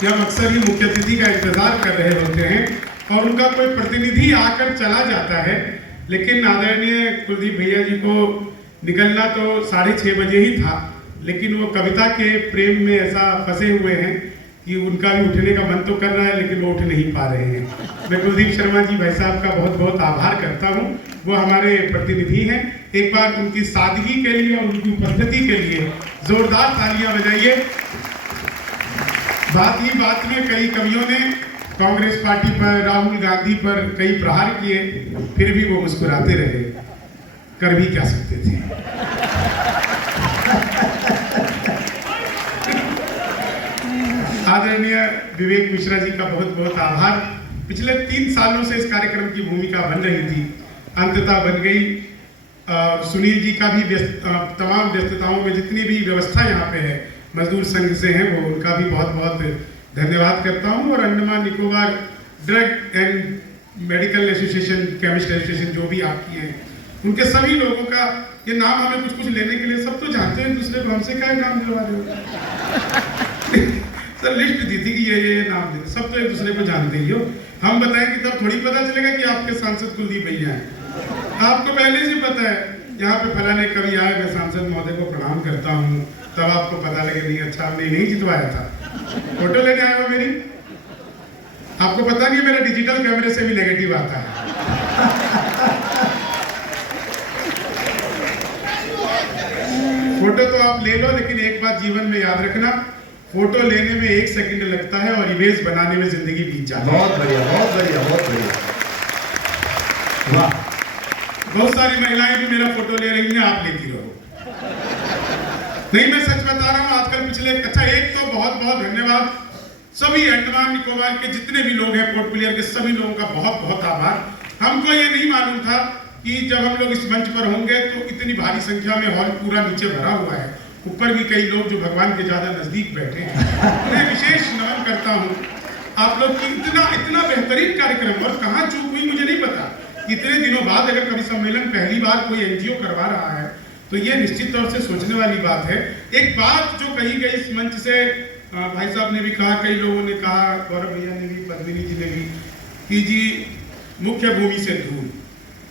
कि हम अक्सर ही मुख्य अतिथि का इंतजार कर रहे होते हैं और उनका कोई प्रतिनिधि आकर चला जाता है, लेकिन आदरणीय कुलदीप भैया जी को निकलना तो 6:30 बजे ही था, लेकिन वो कविता के प्रेम में ऐसा फंसे हुए हैं कि उनका भी उठने का मन तो कर रहा है, लेकिन वो उठ नहीं पा रहे हैं। मैं कुलदीप शर्मा जी भाई साहब का बहुत बहुत आभार करता हूँ, वो हमारे प्रतिनिधि हैं। एक बार उनकी सादगी के लिए और उनकी उपस्थिति के लिए जोरदार तालियां बजाइए। बात ही बात में कई कवियों ने कांग्रेस पार्टी पर, राहुल गांधी पर कई प्रहार किए, फिर भी वो मुस्कुराते रहे। कर भी क्या सकते थे। आदरणीय विवेक मिश्रा जी का बहुत बहुत आभार। पिछले 3 सालों से इस कार्यक्रम की भूमिका बन रही थी, अंततः बन गई। सुनील जी का भी तमाम व्यस्तताओं में जितनी भी व्यवस्था यहाँ पे है मजदूर संघ से है, वो उनका भी बहुत बहुत धन्यवाद करता हूँ। और Andaman Nicobar drug and medical association, chemist association जो भी आपकी है, उनके सभी लोगों का ये नाम हमें कुछ कुछ लेने के लिए सब तो जानते हैं दूसरे को, हमसे क्या नाम दिलवा रहे हो। सर लिस्ट दी थी कि ये नाम दे, सब तो एक दूसरे को जानते ही हो। हम बताएंगे तब थोड़ी पता चलेगा कि आपके सांसद कुलदीप भैया हैं। आपको पहले से पता है यहाँ पे फलाने कवि आए, मैं सांसद महोदय को प्रणाम करता हूँ, तब आपको पता लगे नहीं अच्छा हमने नहीं जितवाया था। फोटो लेने आए हो मेरी, आपको पता नहीं मेरा डिजिटल कैमरे से भी नेगेटिव आता है। फोटो तो आप ले लो, लेकिन एक बात जीवन में याद रखना, फोटो लेने में 1 सेकंड लगता है और इमेज बनाने में जिंदगी बीत जाती है। बहुत बढ़िया, बहुत बढ़िया, बहुत बढ़िया, वाह। बहुत सारी महिलाएं भी मेरा फोटो ले रही हैं, आप लेती रहो। नहीं, मैं सच बता रहा हूँ, आजकल पिछले एक तो बहुत बहुत धन्यवाद सभी अंडमान निकोबार के जितने भी लोग हैं, पोर्ट ब्लेयर के सभी लोगों का बहुत बहुत आभार। हमको ये नहीं मालूम था कि जब हम लोग इस मंच पर होंगे तो इतनी भारी संख्या में हॉल पूरा नीचे भरा हुआ है, ऊपर भी कई लोग जो भगवान के ज्यादा नजदीक बैठे हैं, उन्हें विशेष नमन करता हूँ। आप लोग की इतना बेहतरीन कार्यक्रम, और कहाँ चूक हुई मुझे नहीं पता। इतने दिनों बाद अगर कवि सम्मेलन पहली बार कोई एनजीओ करवा रहा है तो ये निश्चित तौर से सोचने वाली बात है। एक बात जो कही गई इस मंच से, भाई साहब ने भी कहा, कई लोगों ने कहा, गौरव भैया ने भी, पद्मिनी जी ने भी, कि जी मुख्य भूमि से दूर।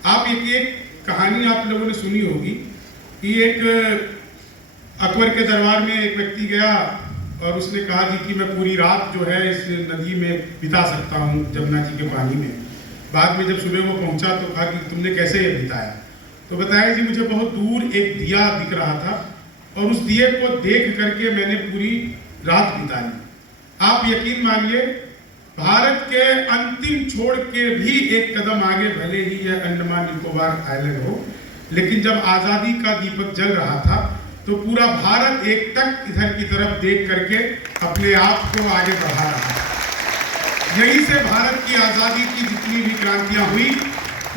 आप एक कहानी आप लोगों ने सुनी होगी कि एक अकबर के दरबार में एक व्यक्ति गया और उसने कहा जी कि मैं पूरी रात जो है इस नदी में बिता सकता हूँ, जमुना जी के पानी में। बाद में जब सुबह वो पहुंचा तो कहा कि तुमने कैसे ये बिताया, तो बताया जी मुझे बहुत दूर एक दिया दिख रहा था और उस दिए को देख करके मैंने पूरी रात बिता ली। आप यकीन मानिए, भारत के अंतिम छोड़ के भी एक कदम आगे, भले ही यह अंडमान निकोबार आइलैंड हो, लेकिन जब आजादी का दीपक जल रहा था तो पूरा भारत एक तक इधर की तरफ देख करके अपने आप को आगे बढ़ा रहा है। यहीं से भारत की आजादी की जितनी भी क्रांतियां हुई,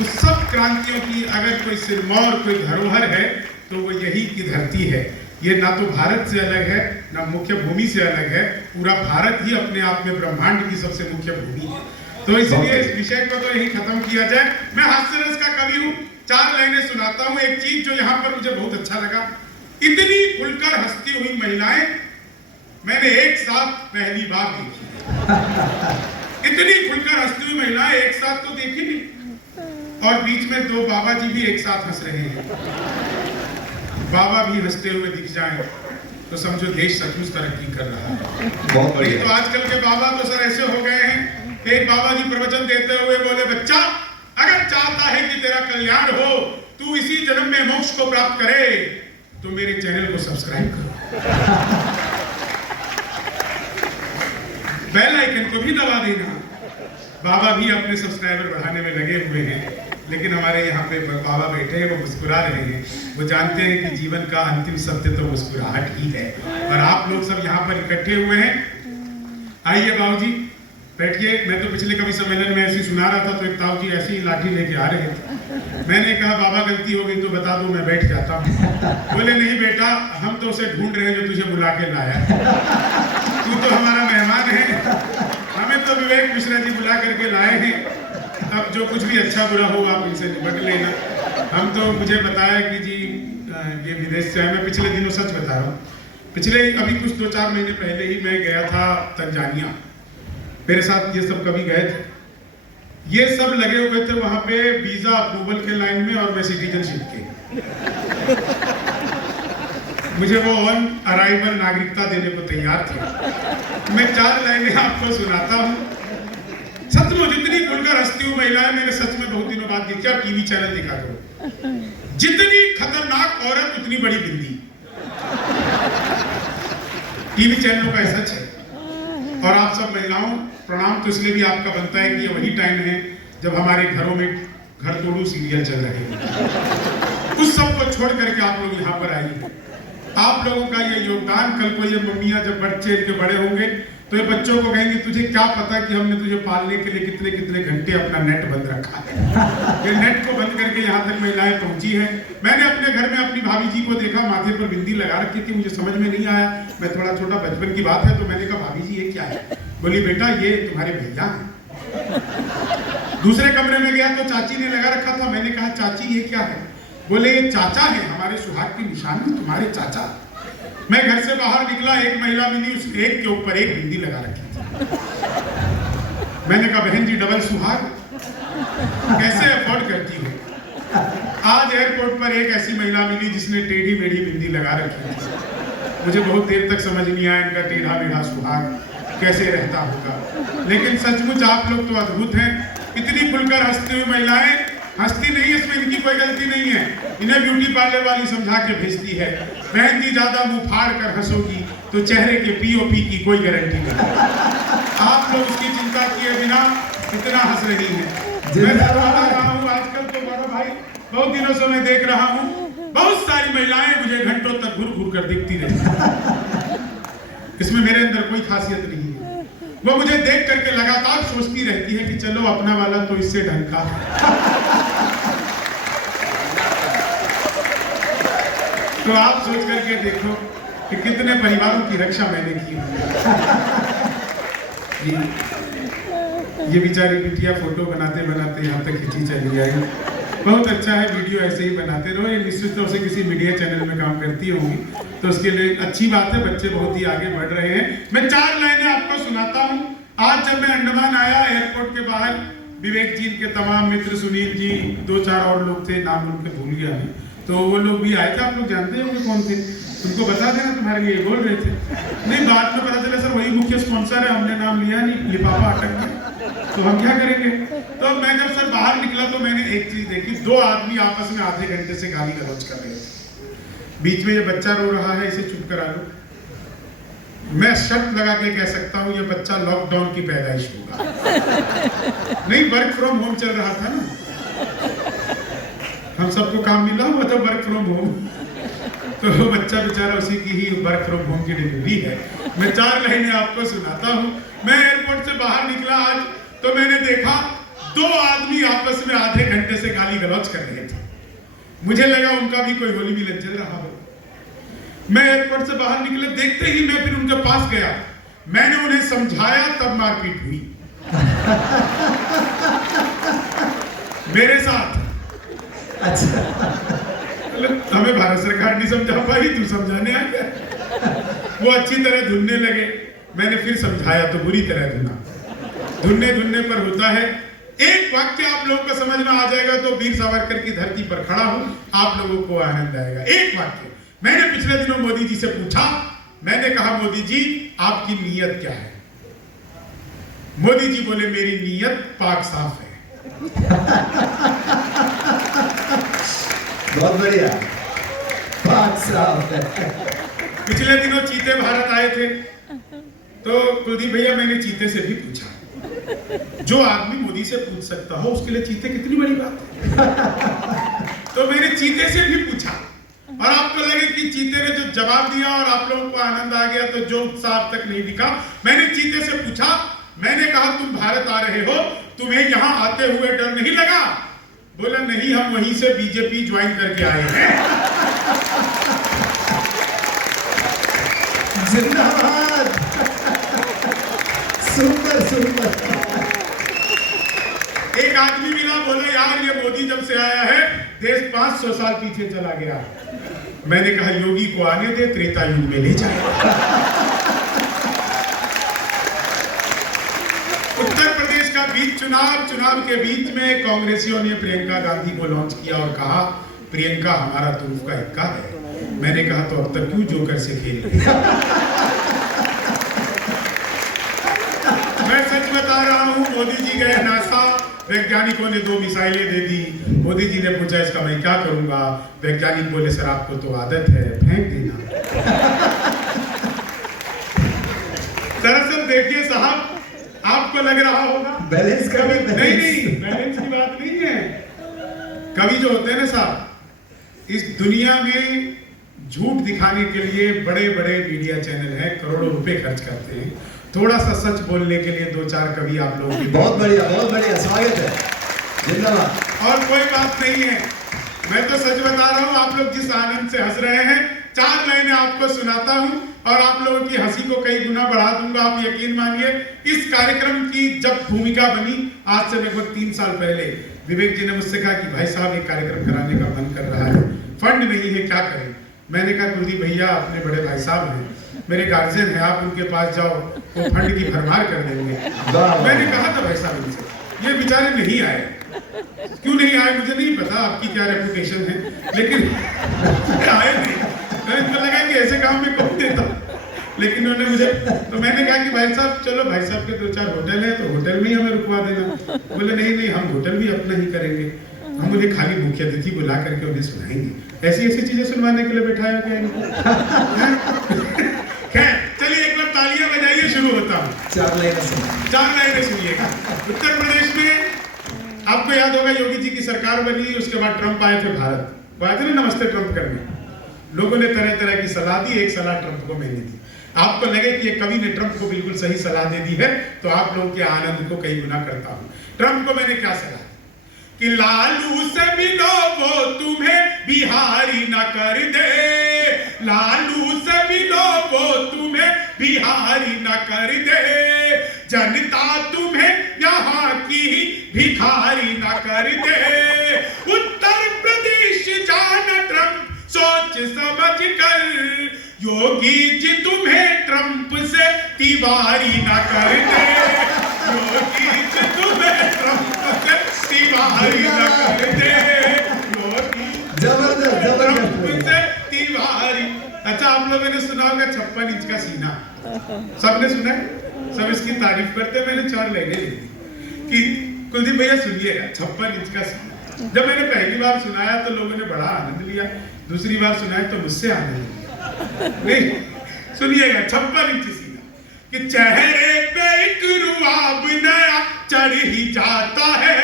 उस सब क्रांतियों की अगर कोई सिरमौर, कोई धरोहर है तो वो यही की धरती है। ये ना तो भारत से अलग है, ना मुख्य भूमि से अलग है, पूरा भारत ही अपने आप में ब्रह्मांड की सबसे मुख्य भूमि है। तो इसलिए इस विषय को तो यही खत्म किया जाए। मैं हास्य रस का कवि हूँ, 4 लाइनें सुनाता हूँ। एक चीज जो यहाँ पर मुझे बहुत अच्छा लगा, इतनी खुलकर हंसती हुई महिलाएं मैंने एक साथ पहली बार देखी। इतनी खुलकर हंसती हुई महिलाएं एक साथ तो देखी नहीं, और बीच में 2 बाबा जी भी एक साथ हंस रहे हैं। बाबा भी हंसते हुए दिख जाएं तो समझो देश सचमुच तरक्की कर रहा है। बहुत बढ़िया। तो आजकल के बाबा तो सर ऐसे हो गए हैं, एक बाबा जी प्रवचन देते हुए बोले, बच्चा अगर चाहता है कि तेरा कल्याण हो, तू इसी जन्म में मोक्ष को प्राप्त करे, तो मेरे चैनल को सब्सक्राइब करो, बेल आइकन को भी दबा देना। बाबा भी अपने सब्सक्राइबर बढ़ाने में लगे हुए हैं, लेकिन हमारे यहाँ पे बाबा बैठे हैं, वो मुस्कुरा रहे हैं। वो जानते हैं कि जीवन का अंतिम सत्य तो मुस्कुराहट ही है, और आप लोग सब यहाँ पर इकट्ठे हुए हैं। आइए बाबू जी बैठिए। मैं तो पिछले कवि सम्मेलन में ऐसी सुना रहा था तो एक ताऊ जी ऐसी ही लाठी लेके आ रहे थे। मैंने कहा बाबा गलती हो गई तो बता दो, मैं बैठ जाता हूँ। बोले नहीं बेटा, हम तो उसे ढूंढ रहे हैं जो तुझे बुला के लाया, तू तो हमारा मेहमान है, हमें तो विवेक मिश्रा जी बुला करके लाए हैं। अब जो कुछ भी अच्छा बुरा हो आप इनसे निपट लेना। हम तो, मुझे बताया कि जी ये विदेश से है, मैं पिछले दिनों सच बता रहा हूँ, पिछले अभी कुछ 2-4 महीने पहले ही मैं गया था तंजानिया। मेरे साथ ये सब कभी गए थे, ये सब लगे हुए थे वहां पे वीजा अप्रूवल के लाइन में, और मैं सिटीजनशिप के मुझे वो ऑन अराइवल नागरिकता देने को तैयार थे। मैं 4 लाइनें आपको सुनाता हूँ। सचमुच जितनी खुलकर हंसती हूँ महिलाएं, मैंने सच में बहुत दिनों बाद देखी। आप टीवी चैनल दिखा दो, जितनी खतरनाक औरत उतनी बड़ी बिंदी। टीवी चैनलों का सच है। और आप सब महिलाओं प्रणाम तो इसलिए भी आपका बनता है कि ये वही टाइम है जब हमारे घरों में घर तोड़ू सीरियल चल रहे हैं। उस सब को छोड़ करके आप लोग यहाँ पर आइए। आप लोगों का ये योगदान, कल को ये मम्मियाँ जब बच्चे इनके बड़े होंगे तो ये बच्चों को कहेंगे तुझे क्या पता कि हमने तुझे पालने के लिए कितने कितने घंटे अपना नेट बंद रखा है। ये नेट को बंद करके यहाँ तक महिलाएं पहुंची हैं। मैंने अपने घर में अपनी भाभी जी को देखा, माथे पर बिंदी लगा रखी थी। मुझे समझ में नहीं आया, मैं थोड़ा छोटा, बचपन की बात है, तो मैंने कहा भाभी जी ये क्या है? बोली बेटा ये तुम्हारे भैया हैं। दूसरे कमरे में गया तो चाची ने लगा रखा था। मैंने कहा चाची ये क्या है? बोले ये चाचा है, हमारे सुहाग की निशानी तुम्हारे चाचा। मैं घर से बाहर निकला, एक महिला मिली, उस एक के ऊपर एक बिंदी लगा रखी थी। मैंने कहा बहन जी डबल सुहाग कैसे अफोर्ड करती हो? आज एयरपोर्ट पर एक ऐसी महिला मिली जिसने टेढ़ी मेढ़ी बिंदी लगा रखी थी। मुझे बहुत देर तक समझ नहीं आया इनका टेढ़ा मेढ़ा सुहाग कैसे रहता होगा। लेकिन सचमुच आप लोग तो अद्भुत हैं। इतनी खुलकर हंसती हुई महिलाएं, हंसती नहीं, इसमें इनकी कोई गलती नहीं है। इन्हें ब्यूटी पार्लर वाली समझा के भेजती है। बहन जी ज्यादा मुंह फाड़ कर हंसोगी तो चेहरे के पीओपी की कोई गारंटी नहीं। आप लोग उसकी चिंता किए बिना इतना हंस रही हैं। मैं बता रहा हूँ आजकल तो बड़ा भाई बहुत दिनों से मैं देख रहा हूँ, बहुत सारी महिलाएं मुझे घंटों तक घूर घूर कर दिखती रहती। इसमें मेरे अंदर कोई खासियत नहीं है। वो मुझे देख करके लगातार सोचती रहती है कि चलो अपना वाला तो इससे ढंग का। तो आप सोच करके देखो कि कितने परिवारों की रक्षा मैंने की। ये बेचारी बिटिया फोटो बनाते बनाते यहाँ तक खिंची चली आई। बहुत अच्छा है, वीडियो ऐसे ही बनाते रहो। ये निश्चित तौर से किसी मीडिया चैनल में काम करती होंगी तो उसके लिए अच्छी बात है। बच्चे बहुत ही आगे बढ़ रहे हैं। मैं 4 लाइनें आपको सुनाता हूँ। आज जब मैं अंडमान आया, एयरपोर्ट के बाहर विवेक जी के तमाम मित्र, सुनील जी, 2-4 और लोग थे, नाम उनके भूल गया मैं, तो वो लोग भी आए थे। आप लोग जानते होंगे कौन थे, तुमको बता देना, तुम्हारे लिए बोल रहे थे। नहीं, बाद में पता चला सर वही मुख्य स्पॉन्सर है, हमने नाम लिया नहीं, लिफाफा अटक गया, तो हम क्या करेंगे। तो मैं जब सर बाहर निकला तो मैंने एक चीज देखी, 2 आदमी आपस में आधे घंटे से गाली गलौज कर रहे थे। बीच में ये बच्चा रो रहा है, इसे चुप करा लो। मैं शर्त लगा के कह सकता हूँ ये बच्चा लॉकडाउन की पैदाइश होगा। नहीं, वर्क फ्रॉम होम चल रहा था ना, हम सबको काम मिला हुआ था वर्क फ्रॉम होम, तो वो बच्चा बेचारा उसी की ही वर्क फ्रॉम होम की डिलीवरी है। मैं 4 लाइनें आपको सुनाता हूँ। मैं एयरपोर्ट से बाहर निकला आज तो मैंने देखा 2 आदमी आपस में आधे घंटे से गाली गलौज कर रहे थे। मुझे लगा उनका भी कोई होली मिलन चल रहा हो। मैं एयरपोर्ट से बाहर निकले, देखते ही मैं फिर उनके पास गया, मैंने उन्हें समझाया, तब मारपीट हुई मेरे साथ। अच्छा, हमें भारत सरकार नहीं समझा पाई, तू समझाने आ गया। वो अच्छी तरह धुनने लगे, मैंने फिर समझाया तो बुरी तरह धुना। धुनने धुनने पर होता है। एक वाक्य आप लोगों को समझ में आ जाएगा तो वीर सावरकर की धरती पर खड़ा हूं, आप लोगों को आनंद आएगा। एक वाक्य मैंने पिछले दिनों मोदी जी से पूछा, मैंने कहा मोदी जी आपकी नीयत क्या है? मोदी जी बोले मेरी नीयत पाक साफ है। बहुत बढ़िया, पाक साफ है। पिछले दिनों चीते भारत आए थे तो कुलदीप भैया मैंने चीते से भी पूछा, जो आदमी मोदी से पूछ सकता हो उसके लिए चीते कितनी बड़ी बात है। तो मैंने चीते से भी पूछा और आपको लगे कि चीते ने जो जवाब दिया और आप लोगों को आनंद आ गया तो जो उत्साह तक नहीं दिखा। मैंने चीते से पूछा, मैंने कहा तुम भारत आ रहे हो, तुम्हें यहाँ आते हुए डर नहीं लगा? बोला नहीं, हम वहीं से बीजेपी ज्वाइन करके आए हैं। जिंदाबाद, सुपर सुपर। एक आदमी मिला, बोला यार ये मोदी जब से आया है देश 500 साल पीछे चला गया। मैंने कहा योगी को आने दे, त्रेता युग में ले जाए। उत्तर प्रदेश का बीच चुनाव के बीच में कांग्रेसियों ने प्रियंका गांधी को लॉन्च किया और कहा प्रियंका हमारा तुरुफ का इक्का है। मैंने कहा तो अब तक क्यों जोकर से खेल रही है? मैं सच बता रहा हूँ, मोदी जी गए नासा, वैज्ञानिकों ने 2 मिसाइलें दे दी। मोदी जी ने पूछा इसका मैं क्या करूंगा? वैज्ञानिक बोले सर आपको तो आदत है, फेंक देना। दरअसल देखिए साहब, आपको लग रहा होगा बैलेंस का भी नहीं, बैलेंस की बात नहीं है। कवि जो होते हैं ना साहब, इस दुनिया में झूठ दिखाने के लिए बड़े बड़े मीडिया चैनल हैं, करोड़ों रुपए खर्च करते हैं। थोड़ा सा सच बोलने के लिए 2-4 कवि आप लोगों की बहुत बढ़िया स्वागत है, जिंदाबाद। और कोई बात नहीं है, मैं तो सच बता रहा हूँ। आप लोग जिस आनंद से हंस रहे हैं, 4 लाइनें आपको सुनाता हूँ और आप लोगों की हंसी को कई गुना बढ़ा दूंगा। आप यकीन मानिए, इस कार्यक्रम की जब भूमिका बनी आज से लगभग 3 साल पहले, विवेक जी ने मुझसे कहा कि भाई साहब एक कार्यक्रम कराने का मन कर रहा है, फंड नहीं है, क्या करें? मैंने कहा कुलदीप भैया अपने बड़े भाई साहब हैं, मेरे गार्जियन हैं, आप उनके पास जाओ, वो फंड की भरमार कर देंगे। मैंने कहा था भाई साहब इनसे, ये बेचारे नहीं आए। क्यों नहीं आए मुझे नहीं पता, आपकी क्या रेपुटेशन है, लेकिन आए नहीं। इनको लगा कि ऐसे काम में कौन देता, लेकिन उन्होंने मुझे, तो मैंने कहा कि भाई साहब चलो, भाई साहब के 2-4 होटल है तो होटल में ही हमें रुकवा देना। बोले नहीं हम होटल भी अपना ही करेंगे, हम उन्हें खाली मुख्य अतिथि बुला करके उन्हें सुनाएंगे। ऐसी चीजें सुनवाने के लिए बैठाया गया इनको। खैर चलिए एक बार तालियां बजाइए, शुरू होता हूँ। 4 लाइनें सुनिएगा। उत्तर प्रदेश में आपको याद होगा योगी जी की सरकार बनी, उसके बाद ट्रंप आए थे भारत, वो आए थे ना नमस्ते ट्रंप करने। लोगों ने तरह तरह की सलाह दी, एक सलाह ट्रंप को मैंने दी। आपको लगे कि ये कवि ने ट्रंप को बिल्कुल सही सलाह दे दी है, तो आप लोगों के आनंद को कई गुना करता हूँ। ट्रंप को मैंने क्या सलाह कि लालू से मिलो वो तुम्हें बिहारी न कर दे, लालू से मिलो वो तुम्हें बिहारी न कर दे, जनता तुम्हें यहाँ की भिखारी न कर दे। उत्तर प्रदेश जाना ट्रंप सोच समझ कर, योगी जी तुम्हें ट्रंप से तिवारी न कर दे, योगी जी तुम्हें ट्रंप से तिवारी न कर दे, योगी ट्रंप से तिवारी। अच्छा आप लोगों ने सुना होगा 56 इंच का सीना, सबने सुना है, सब इसकी तारीफ करते। मैंने 4 लाइनें ली थी कि कुलदीप भैया सुनिएगा, 56 इंच का सीना। जब मैंने पहली बार सुनाया तो लोगों ने बड़ा आनंद लिया, दूसरी बार सुनाया तो मुझसे आनंद लिया। नहीं सुनिएगा, 56 इंच सीना कि चेहरे पे एक रुआब नया चढ़ ही जाता है,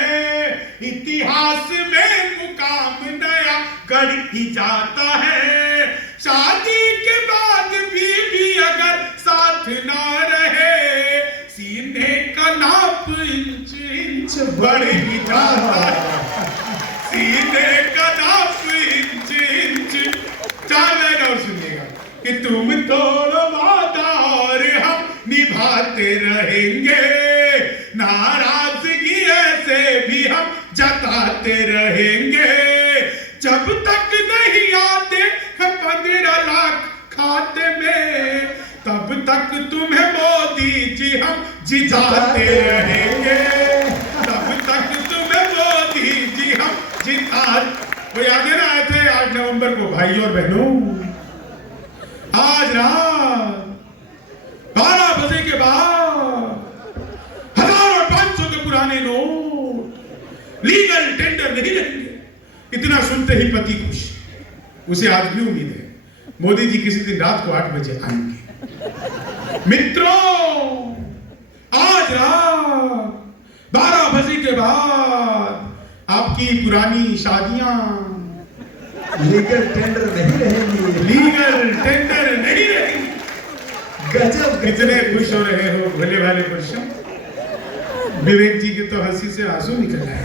इतिहास में मुकाम नया गढ़ ही जाता है, शादी के बाद भी अगर साथ ना रहे, सीने का नाप इंच इंच बढ़ ही जाता है, सीने का नाप इंच इंच। 4 लाइन और सुनिएगा कि तुम तोड़ो वादा और हम निभाते रहेंगे, नाराजगी ऐसे भी हम जताते रहेंगे, जब तक नहीं आते 15 लाख खाते में, तब तक तुम्हें मोदी जी हम जिताते रहेंगे, तब तक तुम्हें मोदी जी हम जिताते। वो याद है ना, आए थे 8 नवंबर को। भाई और बहनों, आज रात 12 बजे के बाद 1000 और 500 के पुराने नोट लीगल टेंडर नहीं रहेंगे। इतना सुनते ही पति खुश। उसे आज भी उम्मीद है मोदी जी किसी दिन रात को 8 बजे आएंगे। मित्रों, आज रात 12 बजे के बाद आपकी पुरानी शादियां लीगल टेंडर नहीं रहेंगी, लीगल टेंडर नहीं रहेंगी। गजब। कितने खुश हो रहे हो भले भाले पुरुषों। विवेक जी की तो हंसी से आंसू निकल आए।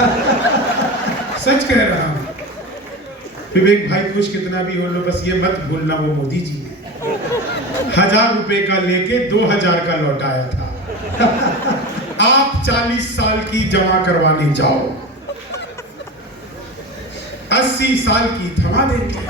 सच कह रहा हूं, विवेक भाई खुश कितना भी हो लो, बस ये मत भूलना वो मोदी जी ने 1000 रुपए का लेके 2000 का लौटाया था। आप 40 साल की जमा करवाने जाओ, 80 साल की थमा देंगे।